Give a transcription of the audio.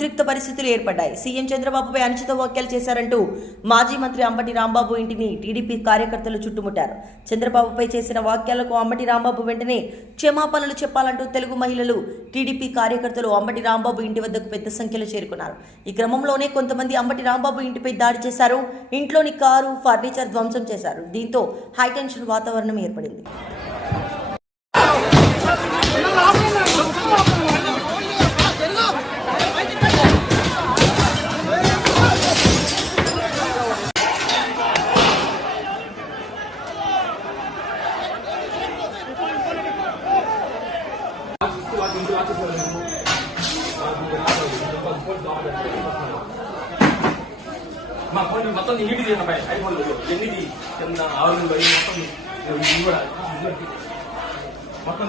ఉద్రిక్త పరిస్థితులు ఏర్పడ్డాయి. సీఎం చంద్రబాబుపై అనుచిత వ్యాఖ్యలు చేశారంటూ మాజీ మంత్రి అంబటి రాంబాబు ఇంటిని టీడీపీ కార్యకర్తలు చుట్టుముట్టారు. చంద్రబాబుపై చేసిన వ్యాఖ్యలకు అంబటి రాంబాబు వెంటనే క్షమాపణలు చెప్పాలంటూ తెలుగు మహిళలు, టీడీపీ కార్యకర్తలు అంబటి రాంబాబు ఇంటి వద్దకు పెద్ద సంఖ్యలో చేరుకున్నారు. ఈ క్రమంలోనే కొంతమంది అంబటి రాంబాబు ఇంటిపై దాడి చేశారు. ఇంట్లోని కారు, ఫర్నిచర్ ధ్వంసం చేశారు. దీంతో హైటెన్షన్ వాతావరణం ఏర్పడింది. మొత్తం నీటి తీసినపై ఐఫోన్లు ఎన్నిటి కింద 6 మొత్తం మొత్తం